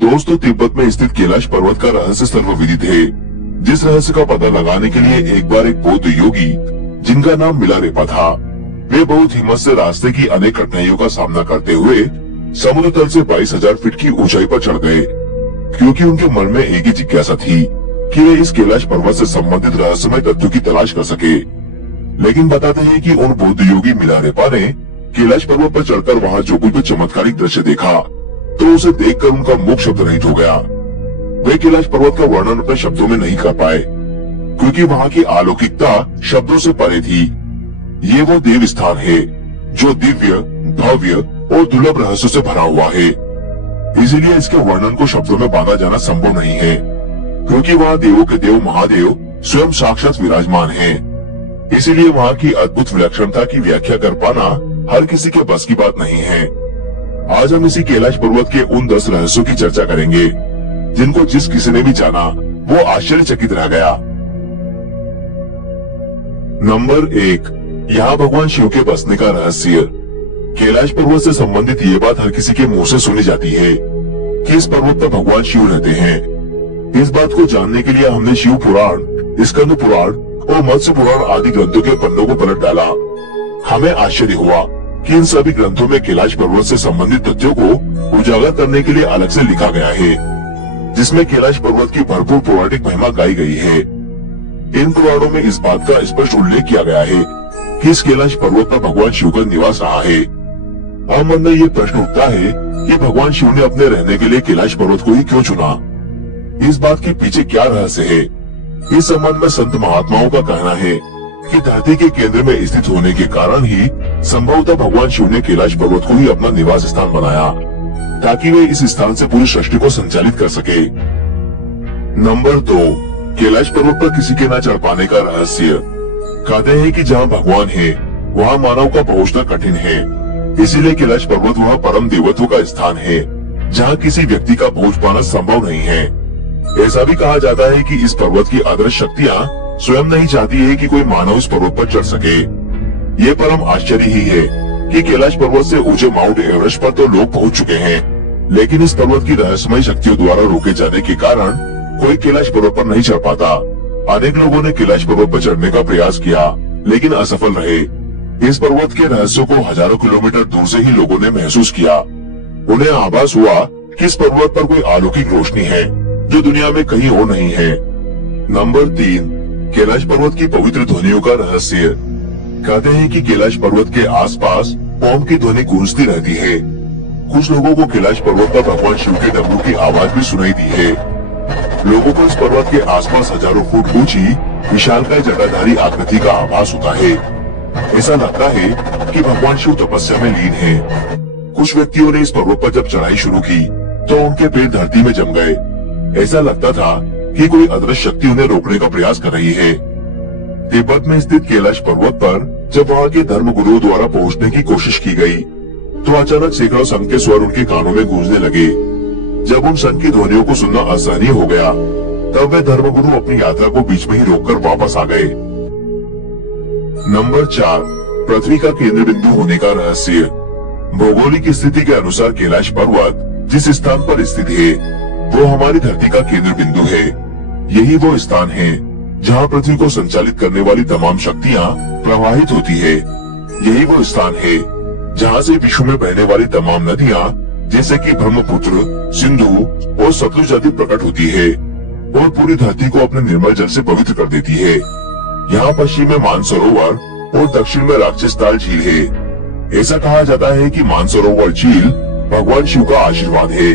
दोस्तों, तिब्बत में स्थित कैलाश पर्वत का रहस्य सर्वविदित है, जिस रहस्य का पता लगाने के लिए एक बार एक बौद्ध योगी जिनका नाम मिलारेपा था, वे बहुत हिम्मत से रास्ते की अनेक कठिनाइयों का सामना करते हुए समुद्र तल से 22,000 फीट की ऊंचाई पर चढ़ गए, क्योंकि उनके मन में एक ही जिज्ञासा थी कि वे इस कैलाश पर्वत से संबंधित रहस्यमय तथ्यों की तलाश कर सके। लेकिन बताते हैं कि उन बौद्ध योगी मिलारेपा ने कैलाश पर्वत पर चढ़कर वहाँ जो कुछ भी चमत्कारिक दृश्य देखा तो उसे देखकर उनका मुख शब्द रहित हो गया। वे कैलाश पर्वत का वर्णन अपने शब्दों में नहीं कर पाए, क्योंकि वहाँ की अलौकिकता शब्दों से परे थी। ये वो देव स्थान है जो दिव्य, भव्य और दुर्लभ रहस्यों से भरा हुआ है। इसीलिए इसके वर्णन को शब्दों में बांधा जाना संभव नहीं है, क्योंकि वहाँ देवों के देव महादेव स्वयं साक्षात विराजमान हैं। इसीलिए वहाँ की अद्भुत विलक्षणता की व्याख्या कर पाना हर किसी के बस की बात नहीं है। आज हम इसी कैलाश पर्वत के उन 10 रहस्यों की चर्चा करेंगे जिनको जिस किसी ने भी जाना वो आश्चर्यचकित रह गया। नंबर 1, यहाँ भगवान शिव के बसने का रहस्य। कैलाश पर्वत से संबंधित ये बात हर किसी के मुंह से सुनी जाती है कि इस पर्वत पर भगवान शिव रहते हैं। इस बात को जानने के लिए हमने शिव पुराण, स्कंद पुराण और मत्स्य पुराण आदि ग्रंथों के पन्नों को पलट डाला। हमें आश्चर्य हुआ कि इन सभी ग्रंथों में कैलाश पर्वत से संबंधित तथ्यों को उजागर करने के लिए अलग से लिखा गया है, जिसमें कैलाश पर्वत की भरपूर पौराणिक महिमा गाई गई है। इन पुराणों में इस बात का स्पष्ट उल्लेख किया गया है कि इस कैलाश पर्वत पर भगवान शिव का निवास रहा है। अब मन में ये प्रश्न उठता है कि भगवान शिव ने अपने रहने के लिए कैलाश पर्वत को ही क्यों चुना? इस बात के पीछे क्या रहस्य है? इस संबंध में संत महात्माओं का कहना है कि धरती के केंद्र में स्थित होने के कारण ही संभवतः भगवान शिव ने कैलाश पर्वत को ही अपना निवास स्थान बनाया, ताकि वे इस स्थान से पूरी सृष्टि को संचालित कर सके। नंबर 2, कैलाश पर्वत पर किसी के न चढ़ पाने का रहस्य। कहते हैं कि जहाँ भगवान है वहाँ मानव का पहुँचना कठिन है, इसीलिए कैलाश पर्वत वहाँ परम देवत्व का स्थान है जहाँ किसी व्यक्ति का पहुँच पाना संभव नहीं है। ऐसा भी कहा जाता है कि इस पर्वत की अदृश्य शक्तियाँ स्वयं नहीं चाहती है कि कोई मानव इस पर्वत पर चढ़ सके। ये परम आश्चर्य ही है कि कैलाश पर्वत से ऊंचे माउंट एवरेस्ट पर तो लोग पहुंच चुके हैं, लेकिन इस पर्वत की रहस्यमय शक्तियों द्वारा रोके जाने के कारण कोई कैलाश पर्वत पर नहीं चढ़ पाता। अनेक लोगों ने कैलाश पर्वत पर चढ़ने का प्रयास किया, लेकिन असफल रहे। इस पर्वत के रहस्यों को हजारों किलोमीटर दूर से ही लोगों ने महसूस किया। उन्हें आभास हुआ कि इस पर्वत पर कोई अलौकिक रोशनी है जो दुनिया में कहीं और नहीं है। नंबर 3, कैलाश पर्वत की पवित्र ध्वनियों का रहस्य। कहते हैं कि कैलाश पर्वत के आसपास ओम की ध्वनि गूंजती रहती है। कुछ लोगों को कैलाश पर्वत पर भगवान शिव के डमरू की आवाज भी सुनाई दी है। लोगों को इस पर्वत के आसपास हजारों फुट ऊंची विशालकाय जटाधारी आकृति का आभास होता है। ऐसा लगता है कि भगवान शिव तपस्या में लीन है। कुछ व्यक्तियों ने इस पर्वत पर जब चढ़ाई शुरू की तो उनके पैर धरती में जम गए। ऐसा लगता था कि कोई अदृश्य शक्ति उन्हें रोकने का प्रयास कर रही है। तिब्बत में स्थित कैलाश पर्वत पर जब वहाँ के धर्म गुरुओं द्वारा पहुँचने की कोशिश की गई तो अचानक सैकड़ों संघ के स्वर उनके कानों में गूंजने लगे। जब उन संघ की ध्वनियों को सुनना असहनीय हो गया, तब वे धर्मगुरु अपनी यात्रा को बीच में ही रोककर वापस आ गए। नंबर 4, पृथ्वी का केंद्र बिंदु होने का रहस्य। भौगोलिक स्थिति के अनुसार कैलाश पर्वत जिस स्थान पर स्थित है वो हमारी धरती का केंद्र बिंदु है। यही वो स्थान है जहाँ पृथ्वी को संचालित करने वाली तमाम शक्तियाँ प्रवाहित होती है। यही वो स्थान है जहाँ से विश्व में बहने वाली तमाम नदियाँ जैसे कि ब्रह्मपुत्र, सिंधु और सतलुज आदि प्रकट होती है और पूरी धरती को अपने निर्मल जल से पवित्र कर देती है। यहाँ पश्चिम में मानसरोवर और दक्षिण में राक्षस ताल झील है। ऐसा कहा जाता है कि मानसरोवर झील भगवान शिव का आशीर्वाद है,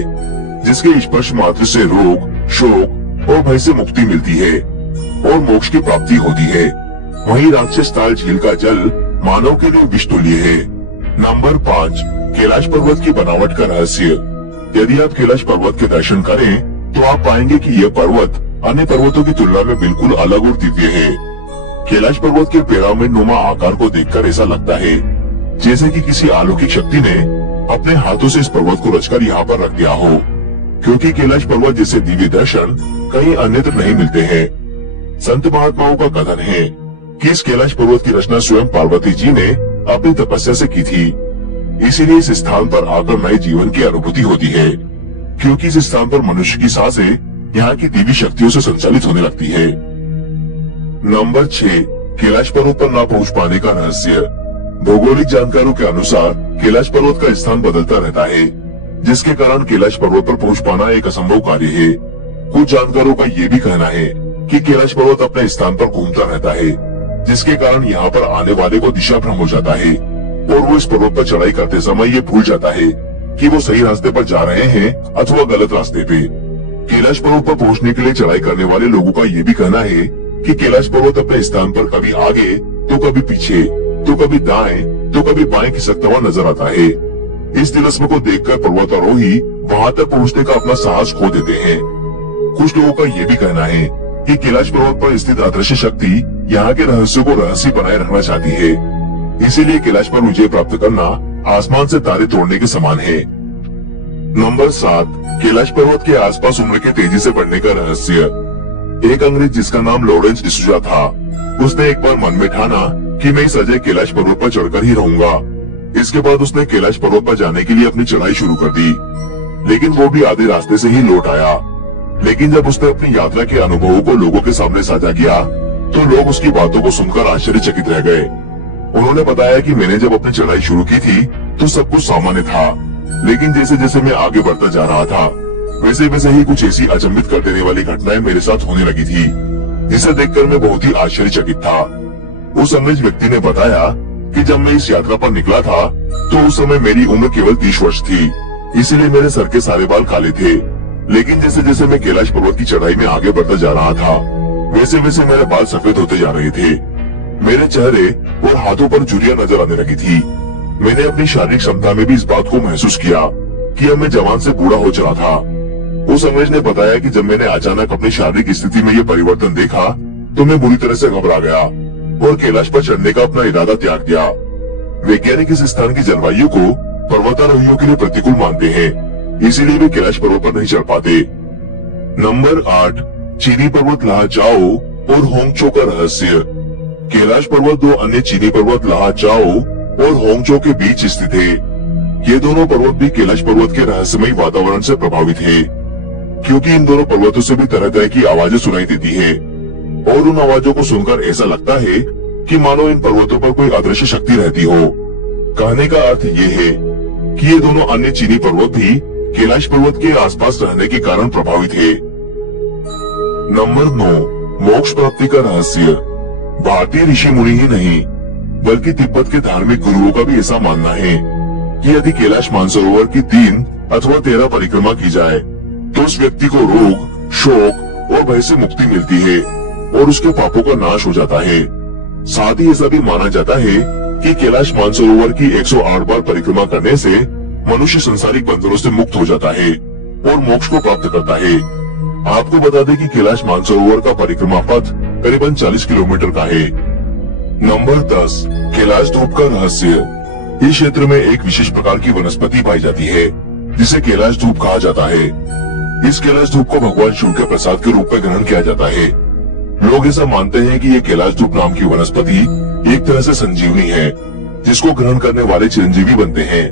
जिसके स्पर्श मात्र से रोग, शोक और भय से मुक्ति मिलती है और मोक्ष की प्राप्ति होती है। वहीं राक्षस ताल झील का जल मानव के लिए विषतुल्य है। नंबर 5, कैलाश पर्वत की बनावट का रहस्य। यदि आप कैलाश पर्वत के दर्शन करें तो आप पाएंगे कि यह पर्वत अन्य पर्वतों की तुलना में बिल्कुल अलग और दिव्य है। कैलाश पर्वत के पिरामिड नुमा आकार को देखकर ऐसा लगता है जैसे कि किसी अलौकिक शक्ति ने अपने हाथों से इस पर्वत को रचकर यहाँ पर रख दिया हो, क्योंकि कैलाश पर्वत जैसे दिव्य दर्शन कहीं अन्यत्र नहीं मिलते हैं। संत महात्माओं का कथन है कि इस कैलाश पर्वत की रचना स्वयं पार्वती जी ने अपनी तपस्या से की थी। इसीलिए इस स्थान पर आकर नए जीवन की अनुभूति होती है। क्योंकि इस स्थान पर मनुष्य की सांसें यहाँ की देवी शक्तियों से संचालित होने लगती है। नंबर 6, कैलाश पर्वत पर न पहुंच पाने का रहस्य। भौगोलिक जानकारों के अनुसार कैलाश पर्वत का स्थान बदलता रहता है, जिसके कारण कैलाश पर्वत पर पहुंच पाना एक असंभव कार्य है। कुछ जानकारों का ये भी कहना है कि कैलाश पर्वत अपने स्थान पर घूमता रहता है, जिसके कारण यहाँ पर आने वाले को दिशा भ्रम हो जाता है और वो इस पर्वत पर चढ़ाई करते समय ये भूल जाता है कि वो सही रास्ते पर जा रहे हैं अथवा गलत रास्ते पे। कैलाश पर्वत पर पहुंचने के लिए चढ़ाई करने वाले लोगों का ये भी कहना है कि कैलाश पर्वत अपने स्थान पर कभी आगे तो कभी पीछे तो कभी दाएं तो कभी बाएं खिसकता हुआ नजर आता है। इस तिलिस्म को देखकर पर्वतारोही वहां तक पहुंचने का अपना साहस खो देते हैं। कुछ लोगों का ये भी कहना है कि कैलाश पर्वत पर स्थित अदृश्य शक्ति यहाँ के रहस्य को रहस्य बनाए रखना चाहती है, इसीलिए कैलाश पर विजय प्राप्त करना आसमान से तारे तोड़ने के समान है। नंबर 7, कैलाश पर्वत के आसपास उम्र के तेजी से बढ़ने का रहस्य। एक अंग्रेज जिसका नाम लॉरेंस डिसूजा था, उसने एक बार मन में ठाना कि मैं इस अजय कैलाश पर्वत पर चढ़कर ही रहूंगा। इसके बाद उसने कैलाश पर्वत पर जाने के लिए अपनी चढ़ाई शुरू कर दी, लेकिन वो भी आधे रास्ते से ही लौट आया। लेकिन जब उसने अपनी यात्रा के अनुभवों को लोगों के सामने साझा किया तो लोग उसकी बातों को सुनकर आश्चर्यचकित रह गए। उन्होंने बताया कि मैंने जब अपनी चढ़ाई शुरू की थी तो सब कुछ सामान्य था, लेकिन जैसे जैसे मैं आगे बढ़ता जा रहा था वैसे वैसे ही कुछ ऐसी अचंभित कर देने वाली घटनाएं मेरे साथ होने लगी थी, जिसे देखकर मैं बहुत ही आश्चर्यचकित था। उस अंग्रेज व्यक्ति ने बताया कि जब मैं इस यात्रा पर निकला था तो उस समय मेरी उम्र केवल 30 वर्ष थी, इसीलिए मेरे सर के सारे बाल काले थे। लेकिन जैसे जैसे मैं कैलाश पर्वत की चढ़ाई में आगे बढ़ता जा रहा था वैसे वैसे मेरे बाल सफेद होते जा रहे थे। मेरे चेहरे और हाथों पर झुर्रियां नजर आने लगी थी। मैंने अपनी शारीरिक क्षमता में भी इस बात को महसूस किया कि अब मैं जवान से बूढ़ा हो चला था। उस अंग्रेज ने बताया कि जब मैंने अचानक अपनी शारीरिक स्थिति में ये परिवर्तन देखा तो मैं बुरी तरह से घबरा गया और कैलाश पर चढ़ने का अपना इरादा त्याग दिया। वैज्ञानिक इस स्थान की जलवायु को पर्वतारोहियों के लिए प्रतिकूल मानते हैं, इसीलिए वे कैलाश पर्वत पर नहीं चढ़ पाते। नंबर 8, चीनी पर्वत लाहा चाओ और होंगचो का रहस्य। कैलाश पर्वत दो अन्य चीनी पर्वत लाहा चाओ और होंगचो के बीच स्थित है। ये दोनों पर्वत भी कैलाश पर्वत के रहस्यमय वातावरण से प्रभावित है, क्योंकि इन दोनों पर्वतों से भी तरह तरह की आवाजें सुनाई देती है और उन आवाजों को सुनकर ऐसा लगता है कि मानो इन पर्वतों पर कोई अदृश्य शक्ति रहती हो। कहने का अर्थ ये है कि ये दोनों अन्य चीनी पर्वत भी कैलाश पर्वत के आसपास रहने के कारण प्रभावित है। नंबर 9, मोक्ष प्राप्ति का रहस्य। भारतीय ऋषि मुनि ही नहीं बल्कि तिब्बत के धार्मिक गुरुओं का भी ऐसा मानना है कि यदि कैलाश मानसरोवर की 3 अथवा 13 परिक्रमा की जाए तो उस व्यक्ति को रोग, शोक और भय से मुक्ति मिलती है और उसके पापों का नाश हो जाता है। साथ ही ऐसा भी माना जाता है कि कैलाश मानसरोवर की 108 बार परिक्रमा करने से मनुष्य संसारिक बंधनों से मुक्त हो जाता है और मोक्ष को प्राप्त करता है। आपको बता दें कि कैलाश मानसरोवर का परिक्रमा पथ करीबन 40 किलोमीटर का है। नंबर 10, कैलाश धूप का रहस्य। इस क्षेत्र में एक विशेष प्रकार की वनस्पति पाई जाती है जिसे कैलाश धूप कहा जाता है। इस कैलाश धूप को भगवान शिव के प्रसाद के रूप में ग्रहण किया जाता है। लोग ऐसा मानते हैं कि ये कैलाश धूप नाम की वनस्पति एक तरह से संजीवनी है, जिसको ग्रहण करने वाले चिरंजीवी बनते हैं।